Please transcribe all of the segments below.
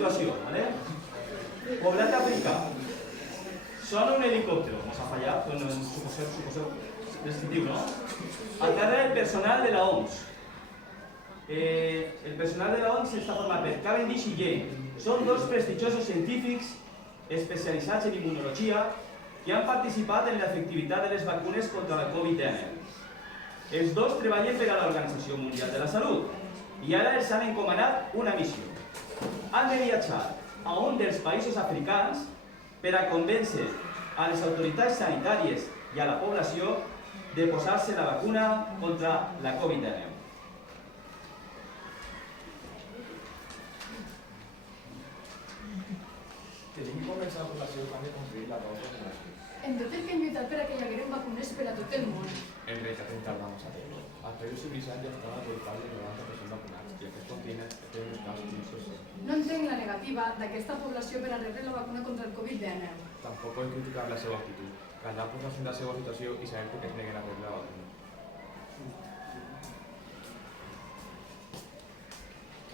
situació, ¿vale? Poblat africà. Sona un helicòptero, mos ha fallat, però suposeu descriptiu, no? A terra el personal de la OMS. El personal de la OMS està format per Cavendish i Jane. Són dos prestigiosos científics especialitzats en immunologia que han participat en l'efectivitat de les vacunes contra la Covid-19. Els dos treballen per a l'Organització Mundial de la Salut i ara els han encomanat una missió. Han de viatjar a un dels països africans per a convèncer a les autoritats sanitàries i a la població de posar-se la vacuna contra la Covid-19. Tenim que convèncer la població que han de construir la nova. En tot el que hem lluitat per a que hi hagueren vacunes per a tot el món. En realitat en tardamos a fer-ho. Al país civilitzat ja estava total de 90% vacunats i aquest continent té un cas difícil. No entenc la negativa d'aquesta població per a rebre la vacuna contra el Covid-19. Tampoc podem criticar la seva actitud. Caldrà posar-se en la seva situació i saber per què es neguen a rebre la vacuna.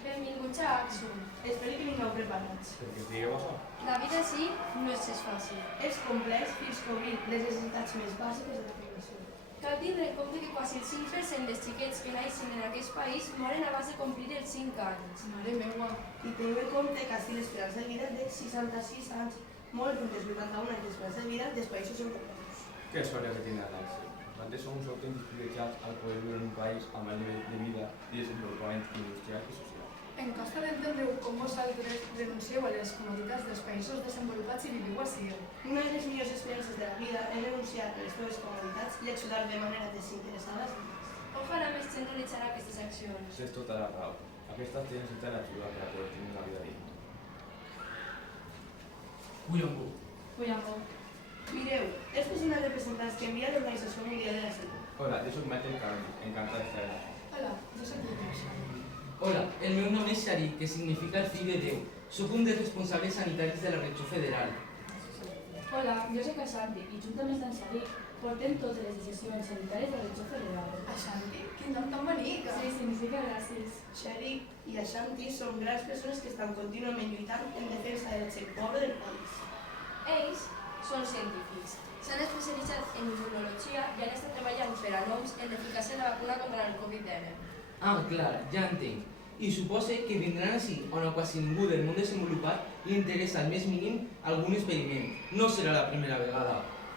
Benvinguts a Axum. Espero que vingueu preparats. Per què us digueu això? La vida sí no és fàcil. És complex fins a cobrir les necessitats més bàsiques de la població. Cal tindre en compte que quasi el 5% dels xiquets que naixen en aquest país moren abans de complir els 5 anys. Mare meua. I teniu en compte que així l'esperança de vida és de 66 anys, molt lluny dels 81 anys d'esperança de vida dels països europeus. Que sort que tindrà l'èxit. Nosaltres som uns autèntics privilegiats al poder viure en un país amb el nivell de vida i desenvolupament industrial i social. Em costa d'entendre com vosaltres renuncieu a les comoditats dels països desenvolupats i viviu així. Una de les millors experiències de la vida és renunciar a les teves comoditats i ajudar de manera desinteressada als altres. Ojalà més gent realitzarà aquestes accions. Tens tota la raó. Aquesta gent necessita l'ajuda per a poder tenir una vida digna. Uyambo. Mireu, estos són els representants que envia l'Organització Mundial de la Salut. Hola, jo soc Michael Cavendish, encantat d'estar aquí. Hola, jo soc Natasha. Hola, el meu nom és Sharik, que significa el fill de Déu. Soc un dels responsables sanitaris de la regió federal. Hola, jo soc Ashanti i juntament amb Sharik portem totes les decisions sanitàries de la regió federal. Ashanti? Quin nom tan bonic! Sí, significa gràcies. Sharik i Ashanti són grans persones que estan contínuament lluitant en defensa del gent pobre del país. Ells són científics. S'han especialitzat en immunologia i han estat treballant per a l'OMS en l'eficàcia de la vacuna contra el Covid-19. Ah, clar, ja entenc. I supose que vindran així on a quasi ningú del món desenvolupat li interessa al més mínim algun experiment. No serà la primera vegada.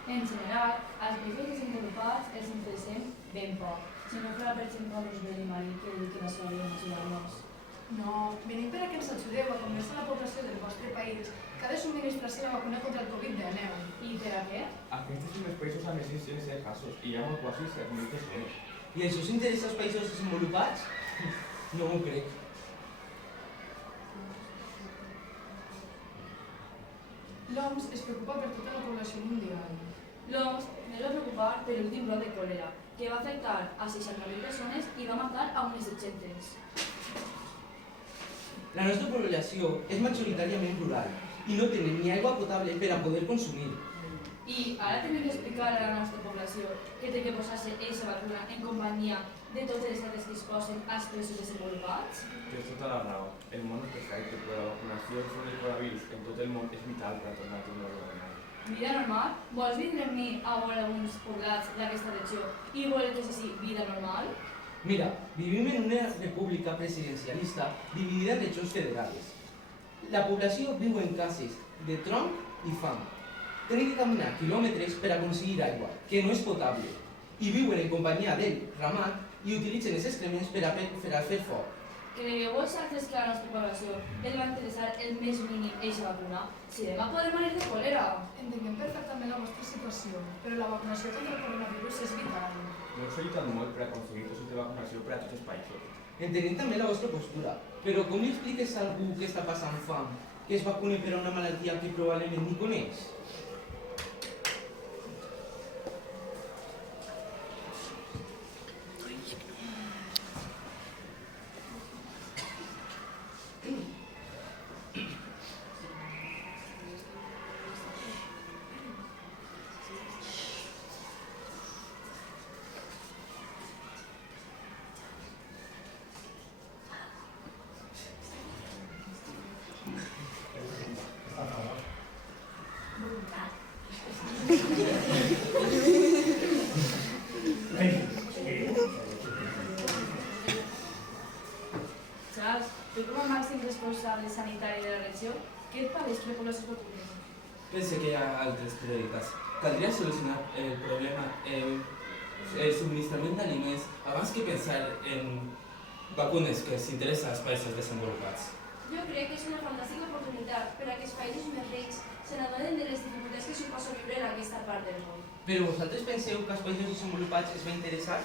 En general, als països desenvolupats els interessem ben poc. Si no farà, per exemple, Roosevelt i Marie que dediquen la seva vida a ajudar-nos. No, venim per a que ens ajudeu a convèncer la població del vostre país que ha de subministrar-se la vacuna contra el Covid-19. I per a què? Aquests són els països amb més incidència de casos i hi ha molt quasi 7.000 persones. I això us interessa als països desenvolupats? No m'ho crec. L'OMS es preocupa per tota la població mundial. L'OMS es va preocupar per l'últim brot de còlera, que va afectar a 60.000 persones i va matar a unes 700. La nostra població és majoritàriament rural i no tenen ni aigua potable per a poder consumir. I ara tenim d'explicar a la nostra població que té que posar-se aquesta vacuna en companyia de totes les altres que es posen als països desenvolupats? Tens tota la raó. El món és perfecte, però la vacunació sobre el coronavirus en tot el món és vital per a tornar a tenir una vida normal. Vida normal? Vols vindre amb mi a veure alguns poblats d'aquesta regió i veure que és així vida normal? Mira, vivim en una república presidencialista dividida en regions federals. La població viu en cases de tronc i fam. Tenen que caminar quilòmetres per aconseguir aigua, que no és potable, i viuen en companyia del ramat i utilitzen els excrements per a fer foc. Creieu vosaltres que a la nostra població els va interessar el més mínim eixa vacuna? Si demà podem morir de còlera! Entenguem perfectament la vostra situació, però la vacunació contra el coronavirus és vital. No us he lluitat molt per aconseguir dosis de vacunació per a tots els països. Entenem també la vostra postura, però com li expliques a algú que està passant fam que es vacune per a una malaltia que probablement ni coneix? màxim responsable sanitari de la regió, què et pareix que la població es vacuni? Pense que hi ha altres prioritats. Caldria solucionar el problema, el subministrament d'aliments, abans que pensar en vacunes que els interessa als països desenvolupats. Jo crec que és una fantàstica oportunitat per a que els països més rics se n'adonen de les dificultats que suposa viure en aquesta part del món. Però vosaltres penseu que els països desenvolupats es va interessar?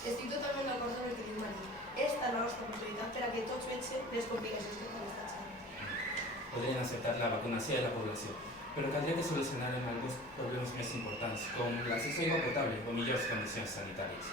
Estic totalment d'acord amb el que diu Marí. És la nostra oportunitat per a que tots vegin les complicacions que té aquesta gent. Podrien acceptar la vacunació de la població, però caldria que solucionaren alguns problemes més importants, com l'accés a aigua potable o millors condicions sanitàries.